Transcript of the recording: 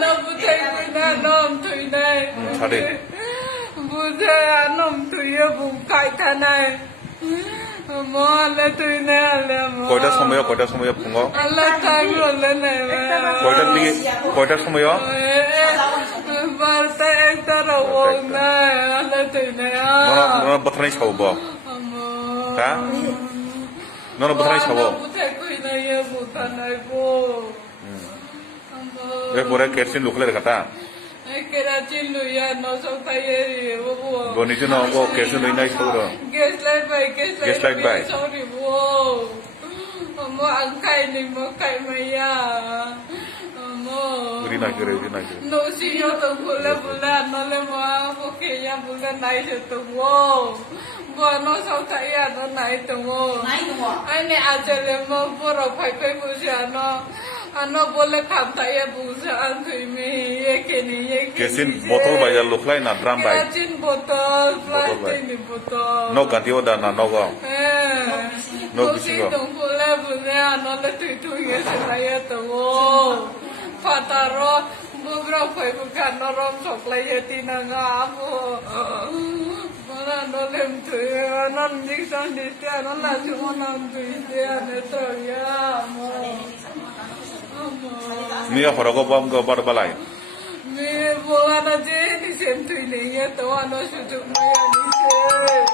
nó bút thầy bút na nôm thủy này 잘해. bút thầy nôm thủy ở vùng cạnh thà này mà là thủy này là mà 거기다 소모여, 거기다 소모여 붕어. là thằng rồi lên này mà 거기다 미기, 거기다 소모여. bảo tay em ta là vùng này là thủy này à 너는 버튼이 차고 뭐? 자, 너는 버튼이 차고. bút thầy quỳ này bút thà này vô 왜 뭐래 개신 루클레를 갖다. cái đó trên núi à nó sâu tay gì vô 뭐 니지 너고 개신 루이나 있어도. ghét lại Ghét lại vậy. sao đi vô mà ăn cay thì mà cay mày à mà 우리나 그래, 우리나 그래. nó xí nhau tụi bula nó lên mà ok ya bula này thì tụi vô và nó sao thấy à nó này tụi vô anh này ăn chơi lên mà vô rồi phải bù ra nó boleh khám thấy bù ra ăn thủy mì cái này 개신 보톨 바이자 루클라이 나 드람 바이. Kerosene botol, plastik botol. 너 간티 오다 나 너거. Nó chỉ đồng phụ lệ phụ lệ, nó là tùy nghe sẽ lại tàu. Phát taro, bố bro phải phụ khăn nó rõm sọc lại thì nó ngã phụ. Nó lên tùy, nó đi sang đi xe, nó là chúng nó tùy xe, nó tàu ya. 니가 호라고 범 거 바로 발라이. Mi bola na je ni sem tui le ye to ano shu tu ma ya ni se.